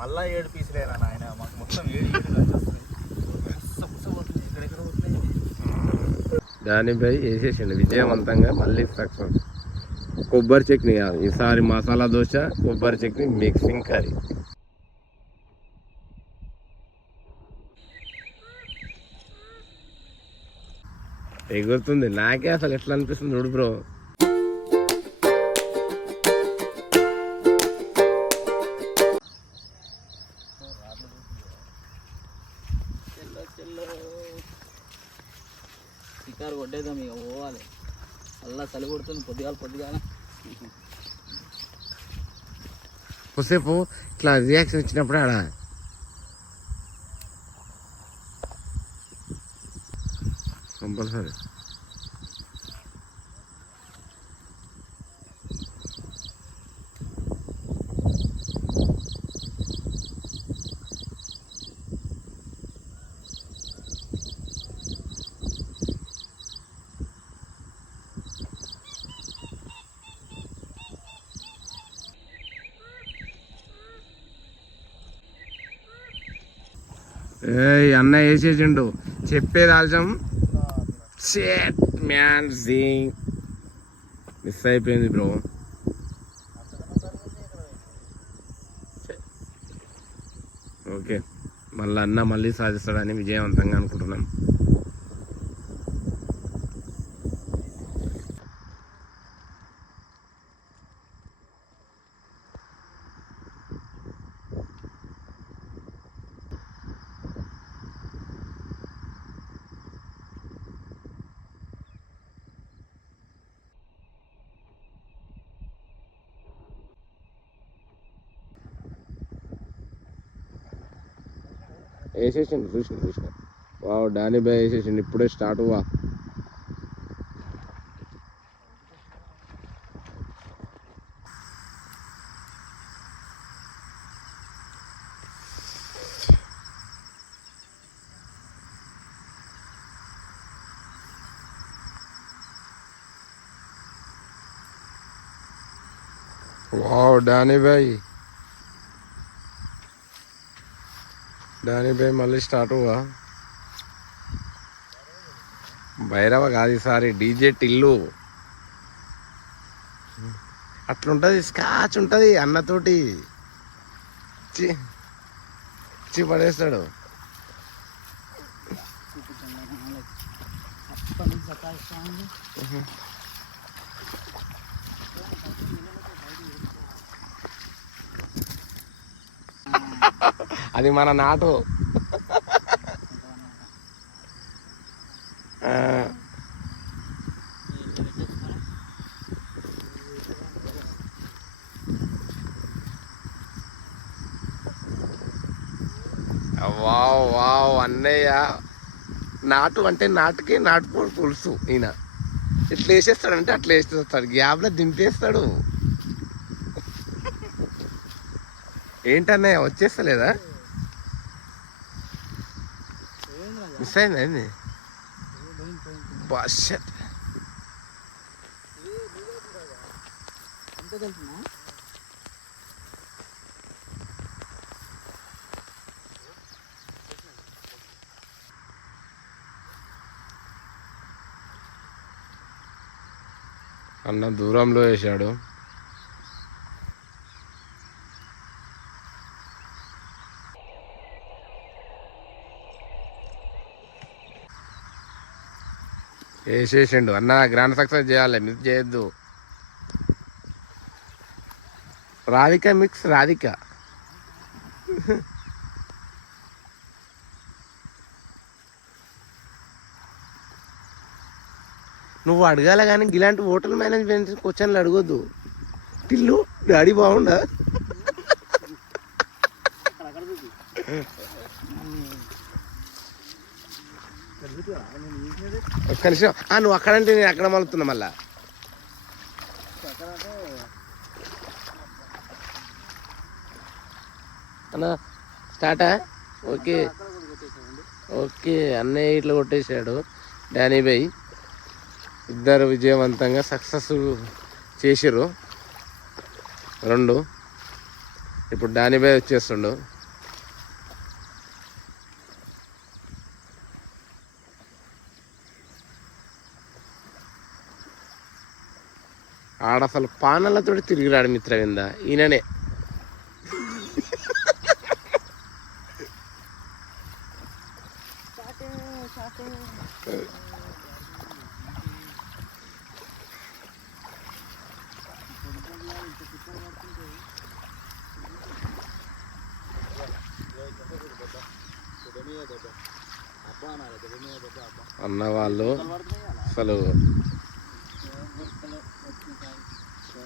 మళ్ళా ఏడు పీసులేనా ఆయన మాకు మొత్తం ఏడు ఏడు దానిపై వేసేసండి విజయవంతంగా మళ్ళీ సక్సెస్. కొబ్బరి చట్నీ కాదు ఈసారి మసాలా దోశ కొబ్బరి చట్నీ మిక్సింగ్ కర్రీ. ఎగురుతుంది. నాకే అసలు ఎట్లా అనిపిస్తుంది చూడు బ్రో. పొద్దుగాల పొద్దుగాల కొద్దిసేపు ఇట్లా రియాక్షన్ వచ్చినప్పుడు ఆడ కంపల్సరీ ఏయ్ అన్న వేసేసిండు చెప్పేది ఆలస్యం. షేట్ మ్యాన్ జింగ్ మిస్ అయిపోయింది బ్రో ఓకే మళ్ళీ అన్న మళ్ళీ సాధిస్తాడని విజయవంతంగా అనుకుంటున్నాం. వేసేసిండు చూసిన చూసిన. వావ్ డానీ బాయ్ వేసేసిండు. ఇప్పుడే స్టార్ట్ వా. Wow Danny boy. బాయ్ మళ్ళీ స్టార్ట్ వా భైరవ కాదు ఈసారి డీజే టిల్లు. అట్లుంటది స్కాచ్ ఉంటది అన్నతోటి. చి చి పడేస్తాడు. అది మన నాటు. వావ్ వావ్ అన్నయ్య. నాటు అంటే నాటుకి నాటుకోడి పులుసు ఈయన. ఇట్లా వేసేస్తాడంటే అట్లా వేసేస్తాడు. గ్యాప్లో దింపేస్తాడు. ఏంటన్నయ్య వచ్చేస్తలేదా? మిస్ అయిందా ఏంది షట్ అన్న దూరంలో వేసాడు వేసేసిండు. అన్న గ్రాండ్ సక్సెస్ చేయాలి. మిస్ చేయొద్దు. రాధిక మిక్స్ రాధిక. నువ్వు అడగాల కానీ ఇలాంటి హోటల్ మేనేజ్మెంట్ క్వశ్చన్లు అడగొద్దు. టిల్లు డాడీ బాగుండా అక్కడ చూపి నేను చూసినది ఒక్క నిమిషం ఆ, నువ్వు అక్కడంటే నేను అక్కడ మలుతున్నా మళ్ళా. అన్నా అన్న స్టార్టా? ఓకే. ఓకే అన్నయ్య ఇట్లా కొట్టేశాడు. Danny boy. ఇద్దరు విజయవంతంగా సక్సెస్ చేసిర్రు. రెండు. ఇప్పుడు డానీ బై వచ్చేస్తుండు. ఆడ అసలు పానలతో తిరిగిరాడు మిత్రవింద. ఈయననే. అన్న వాళ్ళు అసలు సైజు మ్మ్, देखो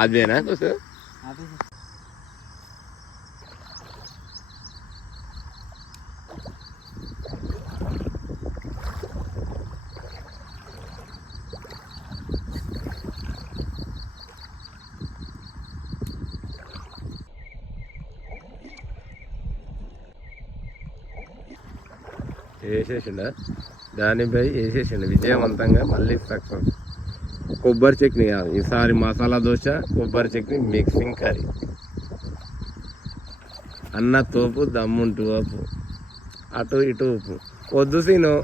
అదేనా వేసేసిండ? దానిపై వేసేసిండు విజయవంతంగా మళ్ళీ సక్సెస్. కొబ్బరి చట్నీ కాదు. ఈసారి మసాలా దోశ కొబ్బరి చట్నీ మిక్సింగ్ కర్రీ. అన్న తోపు దమ్ముంటు ఓపు. అటు ఇటు ఉప్పు వద్దు సీను.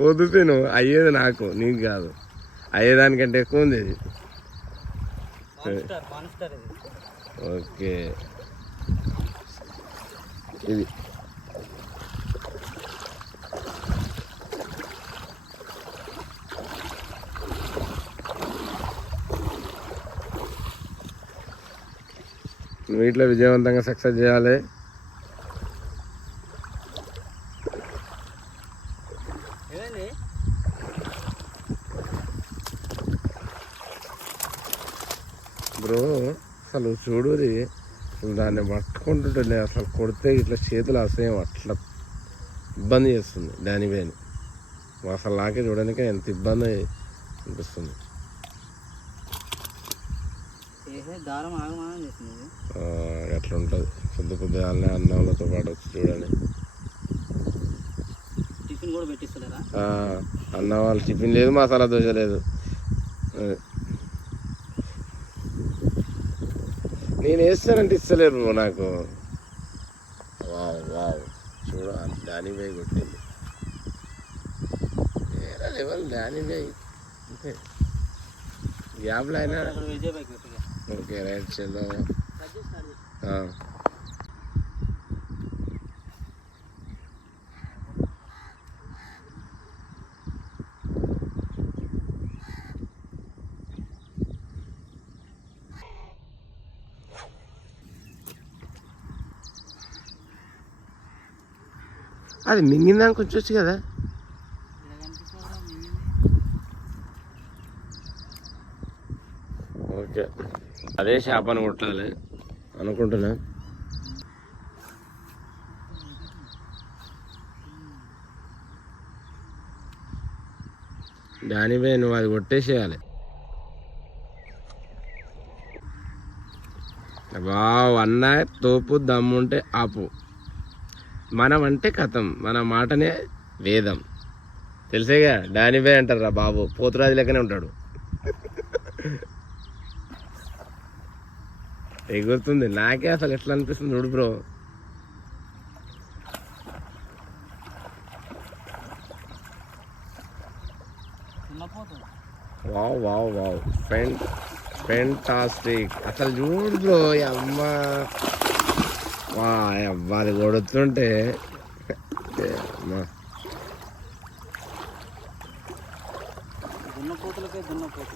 వద్దు సీను. అయ్యేది నాకు నీకు కాదు. అయ్యేదానికంటే ఎక్కువ ఉంది ఇది. ఓకే. ఇది. నువ్వు ఇట్లా విజయవంతంగా సక్సెస్ చేయాలి. బ్రో అసలు అసలు దాన్ని పట్టుకుంటుంటే అసలు కొడితే ఇట్లా చేతులు అసహ్యం అట్లా ఇబ్బంది చేస్తుంది దాని పైన అసలు నాకే చూడడానికి ఎంత ఇబ్బంది అనిపిస్తుంది. అట్లా ఉంటుంది పొద్దు పొద్దుగాలనే అన్నంలతో పాటు వచ్చి చూడండి. టిఫిన్ కూడా పెట్టిస్తలేరా? అన్న వాళ్ళు టిఫిన్ లేదు మసాలా దోశ లేదు. నేను వేస్తానంటే ఇస్తలేరు నాకు. Wow wow. చూడ డానీ బై కొట్టింది. వేరే లెవెల్ డానీ బై అంతే. గ్యాప్లో అయినా విజయ్ బైక్ ఓకే రైట్ చలో అది మింగిందానికి వచ్చొచ్చు కదా ఓకే అదే చేపను కొట్టాలి అనుకుంటున్నా. దానిపై నువ్వు అది కొట్టేసేయాలి. వావ్ అన్న తోపు దమ్ముంటే ఆపు. మనం అంటే కథం మన మాటనే వేదం. తెలిసేగా? డానిబే అంటారు రా బాబు? పోతురాజు లెక్కనే ఉంటాడు. ఎగురుతుంది. నాకే అసలు ఎట్లా అనిపిస్తుంది చూడు bro. Wow wow wow. Fan fantastic అసలు చూడు బ్రో అమ్మ. వా అది కొడుతుంటే. అమ్మ. దున్నపోతులకే దున్నపోతు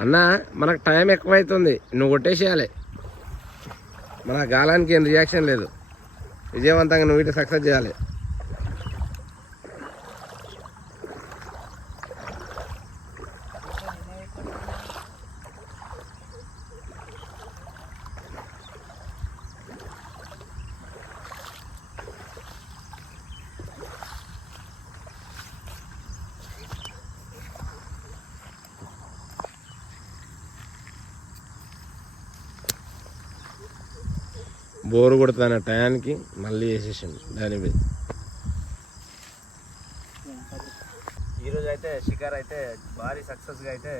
అన్న మనకు టైం ఎక్కువైతుంది. నువ్వు కొట్టేసేయాలి. మన గాలానికి ఏం రియాక్షన్ లేదు. విజయవంతంగా నువ్వు ఇటు సక్సెస్ చేయాలి. బోరు కొడుతున్న టయానికి మళ్ళీ వేసేసిండు దాని పోయి ఈరోజు అయితే షికార్ అయితే భారీ సక్సెస్గా అయితే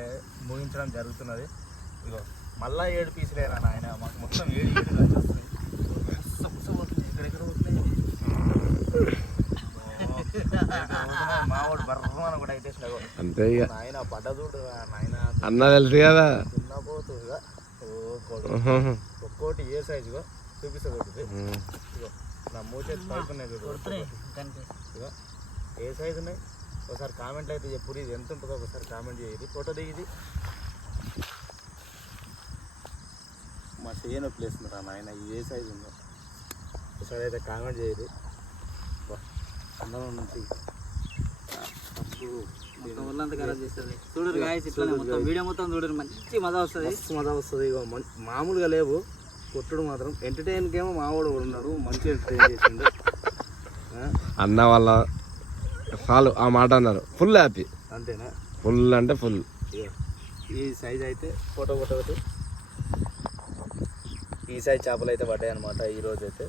ముగించడం జరుగుతున్నది. ఇగో మళ్ళా ఏడు పీసులేనా నాయన? మాకు మొత్తం ఏడు ఏడు ఇచ్చినాగో. అంతే నాయన పడ్డ చూడు నాయన. అన్న తెలుసు కదా. చిన్న పోతుందిగా ఓ కొడు ఉహు. ఒక్కోటి ఏ సైజుగా చూపిస్తుంది నా మూచేతి పైపు ఉన్నాయి చూడు. ఇగో ఏ సైజు ఉన్నాయి? ఒకసారి కామెంట్ అయితే చెప్పు ఇది ఎంత ఉంటుందో ఒకసారి కామెంట్ చేయది ఫోటో దిగిది మా చేయను ప్లేస్ రా నాయన ఏ సైజు ఉందో. ఒకసారి అయితే కామెంట్ చేయది అందరం నుంచి. చూడరు గాయస్ ఇట్లా మొత్తం వీడియో మొత్తం చూడరు మంచి మజా వస్తుంది. మజా వస్తుంది మామూలుగా లేవు. కొట్టుడు మాత్రం ఎంటర్టైన్కి ఏమో మావాడు కూడా ఉన్నాడు మంచి ఎంటర్టైన్ చేసిండు. అన్న వాళ్ళ చాలు ఆ మాట అన్నారు. ఫుల్ హ్యాపీ అంతేనా? ఫుల్ అంటే ఫుల్ ఈ సైజ్ అయితే ఫోటో ఫోటో ఈ సైజ్ చేపలు అయితే పడ్డాయి అనమాట ఈ రోజు అయితే